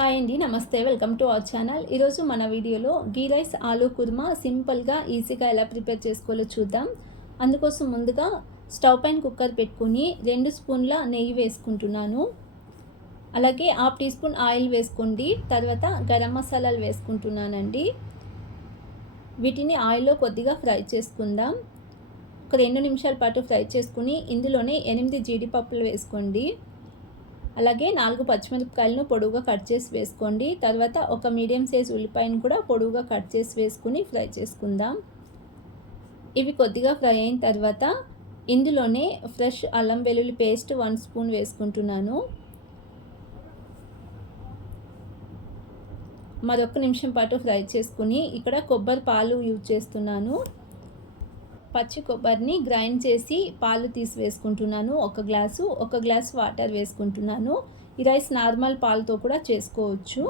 Hi అండి, నమస్తే. Welcome to our channel. ఈరోజు మన వీడియోలో గీ రైస్ ఆలూ కుర్మా సింపుల్గా ఈజీగా ఎలా ప్రిపేర్ చేసుకోవాలో చూద్దాం. అందుకోసం ముందుగా స్టవ్ పైన కుక్కర్ పెట్టుకుని 2 స్పూన్ల నెయ్యి వేసుకుంటున్నాను. అలాగే హాఫ్ టీ స్పూన్ ఆయిల్ వేసుకోండి. తర్వాత గరం మసాలాలు వేసుకుంటున్నానండి. వీటిని ఆయిల్లో కొద్దిగా ఫ్రై చేసుకుందాం. ఒక 2 నిమిషాల పాటు ఫ్రై చేసుకుని ఇందులోనే 8 జీడిపప్పులు వేసుకోండి. అలాగే 4 పచ్చిమిరపకాయలను పొడవుగా కట్ చేసి వేసుకోండి. తర్వాత ఒక మీడియం సైజ్ ఉల్లిపాయను కూడా పొడవుగా కట్ చేసి వేసుకుని ఫ్రై చేసుకుందాం. ఇవి కొద్దిగా ఫ్రై అయిన తర్వాత ఇందులోనే ఫ్రెష్ అల్లం వెల్లుల్లి పేస్ట్ 1 స్పూన్ వేసుకుంటున్నాను. మరొక నిమిషం పాటు ఫ్రై చేసుకుని ఇక్కడ కొబ్బరి పాలు యూజ్ చేస్తున్నాను. పచ్చి కొబ్బరిని గ్రైండ్ చేసి పాలు తీసి వేసుకుంటున్నాను. ఒక గ్లాసు వాటర్ వేసుకుంటున్నాను. ఈ రైస్ నార్మల్ పాలతో కూడా చేసుకోవచ్చు.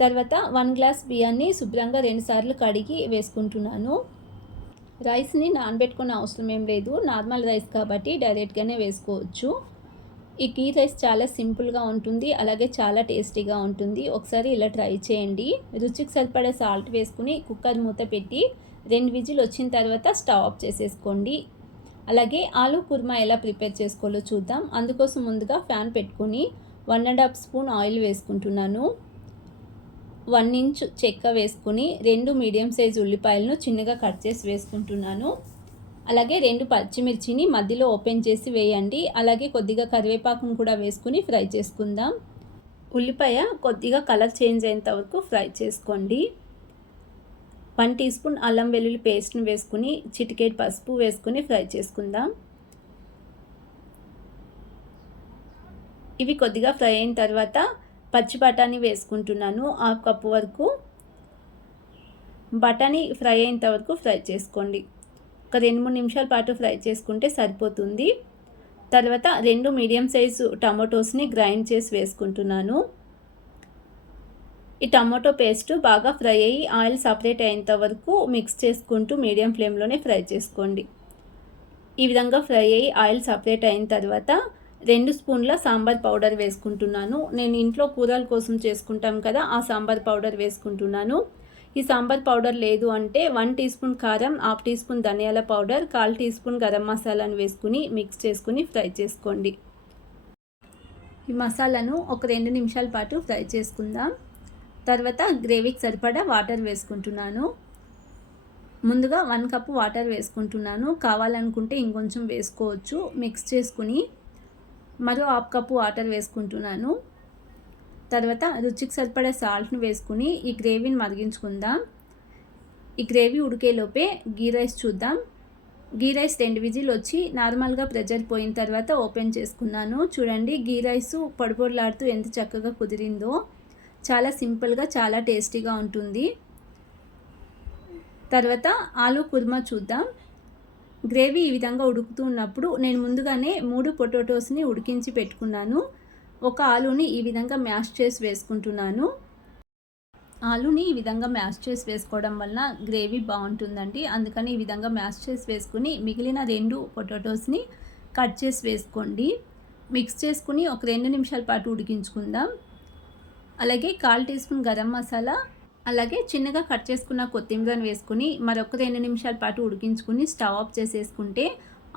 తర్వాత 1 గ్లాస్ బియ్యాన్ని శుభ్రంగా 2 సార్లు కడిగి వేసుకుంటున్నాను. రైస్ని నానబెట్టుకునే అవసరం ఏం లేదు, నార్మల్ రైస్ కాబట్టి డైరెక్ట్గానే వేసుకోవచ్చు. ఈ గీ రైస్ చాలా సింపుల్గా ఉంటుంది, అలాగే చాలా టేస్టీగా ఉంటుంది. ఒకసారి ఇలా ట్రై చేయండి. రుచికి సరిపడే సాల్ట్ వేసుకుని కుక్కర్ మూత పెట్టి 2 విజిల్ వచ్చిన తర్వాత స్టవ్ ఆఫ్ చేసేసుకోండి. అలాగే ఆలూ కుర్మా ఎలా ప్రిపేర్ చేసుకోవాలో చూద్దాం. అందుకోసం ముందుగా ఫ్యాన్ పెట్టుకొని 1½ స్పూన్ ఆయిల్ వేసుకుంటున్నాను. 1 ఇంచ్ చెక్క వేసుకుని 2 మీడియం సైజు ఉల్లిపాయలను చిన్నగా కట్ చేసి వేసుకుంటున్నాను. అలాగే 2 పచ్చిమిర్చిని మధ్యలో ఓపెన్ చేసి వేయండి. అలాగే కొద్దిగా కరివేపాకును కూడా వేసుకుని ఫ్రై చేసుకుందాం. ఉల్లిపాయ కొద్దిగా కలర్ చేంజ్ అయ్యేంత వరకు ఫ్రై చేసుకోండి. 1 టీ స్పూన్ అల్లం వెల్లుల్లి పేస్ట్ని వేసుకుని చిటికెడు పసుపు వేసుకుని ఫ్రై చేసుకుందాం. ఇవి కొద్దిగా ఫ్రై అయిన తర్వాత పచ్చి బఠానీ వేసుకుంటున్నాను. 1/2 కప్పు వరకు. బఠానీ ఫ్రై అయ్యేంత వరకు ఫ్రై చేసుకోండి. ఒక 2-3 నిమిషాల పాటు ఫ్రై చేసుకుంటే సరిపోతుంది. తర్వాత 2 మీడియం సైజు టమాటోస్ని గ్రైండ్ చేసి వేసుకుంటున్నాను. ఈ టమాటో పేస్ట్ బాగా ఫ్రై అయ్యి ఆయిల్ సపరేట్ అయ్యేంత వరకు మిక్స్ చేసుకుంటూ మీడియం ఫ్లేమ్లోనే ఫ్రై చేసుకోండి. ఈ విధంగా ఫ్రై అయ్యి ఆయిల్ సపరేట్ అయిన తర్వాత 2 స్పూన్ల సాంబార్ పౌడర్ వేసుకుంటున్నాను. నేను ఇంట్లో కూరల కోసం చేసుకుంటాం కదా, ఆ సాంబార్ పౌడర్ వేసుకుంటున్నాను. ఈ సాంబార్ పౌడర్ లేదు అంటే 1 టీ స్పూన్ కారం, హాఫ్ టీ స్పూన్ ధనియాల పౌడర్, 1/4 టీ స్పూన్ గరం మసాలాను వేసుకుని మిక్స్ చేసుకుని ఫ్రై చేసుకోండి. ఈ మసాలాను ఒక 2 నిమిషాల పాటు ఫ్రై చేసుకుందాం. తర్వాత గ్రేవీకి సరిపడా వాటర్ వేసుకుంటున్నాను. ముందుగా 1 కప్పు వాటర్ వేసుకుంటున్నాను. కావాలనుకుంటే ఇంకొంచెం వేసుకోవచ్చు. మిక్స్ చేసుకుని మరో 1/2 కప్పు వాటర్ వేసుకుంటున్నాను. తర్వాత రుచికి సరిపడే సాల్ట్ని వేసుకుని ఈ గ్రేవీని మరిగించుకుందాం. ఈ గ్రేవీ ఉడికేలోపే గీ రైస్ చూద్దాం. గీ రైస్ 2 విజిల్ వచ్చి నార్మల్గా ప్రెజర్ పోయిన తర్వాత ఓపెన్ చేసుకున్నాను. చూడండి, గీ రైసు పొడిపొడిలాడుతూ ఎంత చక్కగా కుదిరిందో. చాలా సింపుల్గా చాలా టేస్టీగా ఉంటుంది. తర్వాత ఆలూ కుర్మా చూద్దాం. గ్రేవీ ఈ విధంగా ఉడుకుతూ ఉన్నప్పుడు నేను ముందుగానే 3 పొటాటోస్ని ఉడికించి పెట్టుకున్నాను. ఒక ఆలూని ఈ విధంగా మ్యాష్ చేసి వేసుకుంటున్నాను. ఆలూని ఈ విధంగా మ్యాష్ చేసి వేసుకోవడం వలన గ్రేవీ బాగుంటుందండి. అందుకని ఈ విధంగా మ్యాష్ చేసి వేసుకుని మిగిలిన 2 పొటాటోస్ని కట్ చేసి వేసుకోండి. మిక్స్ చేసుకుని ఒక 2 నిమిషాల పాటు ఉడికించుకుందాం. అలాగే 1/4 టీ స్పూన్ గరం మసాలా, అలాగే చిన్నగా కట్ చేసుకున్న కొత్తిమీరను వేసుకుని మరొక 2 నిమిషాల పాటు ఉడికించుకుని స్టవ్ ఆఫ్ చేసేసుకుంటే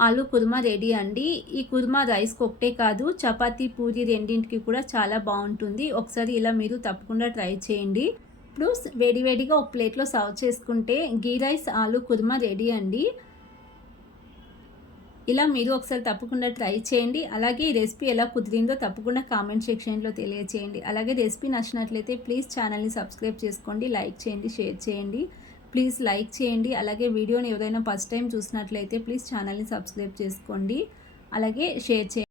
ఆలూ కుర్మా రెడీ అండి. ఈ కుర్మా రైస్కి ఒకటే కాదు, చపాతీ, పూరి రెండింటికి కూడా చాలా బాగుంటుంది. ఒకసారి ఇలా మీరు తప్పకుండా ట్రై చేయండి. ఇప్పుడు వేడివేడిగా ఒక ప్లేట్లో సర్వ్ చేసుకుంటే గీ రైస్ ఆలూ కుర్మా రెడీ అండి. ఇలా మీరు ఒకసారి తప్పకుండా ట్రై చేయండి. అలాగే ఈ రెసిపీ ఎలా కుదిరిందో తప్పకుండా కామెంట్ సెక్షన్లో తెలియచేయండి. అలాగే రెసిపీ నచ్చినట్లయితే ప్లీజ్ ఛానల్ని సబ్స్క్రైబ్ చేసుకోండి, లైక్ చేయండి, షేర్ చేయండి. ప్లీజ్ లైక్ చేయండి. అలాగే వీడియోని ఎవరైనా ఫస్ట్ టైం చూసినట్లయితే ప్లీజ్ ఛానల్ని సబ్స్క్రైబ్ చేసుకోండి, అలాగే షేర్ చేయండి.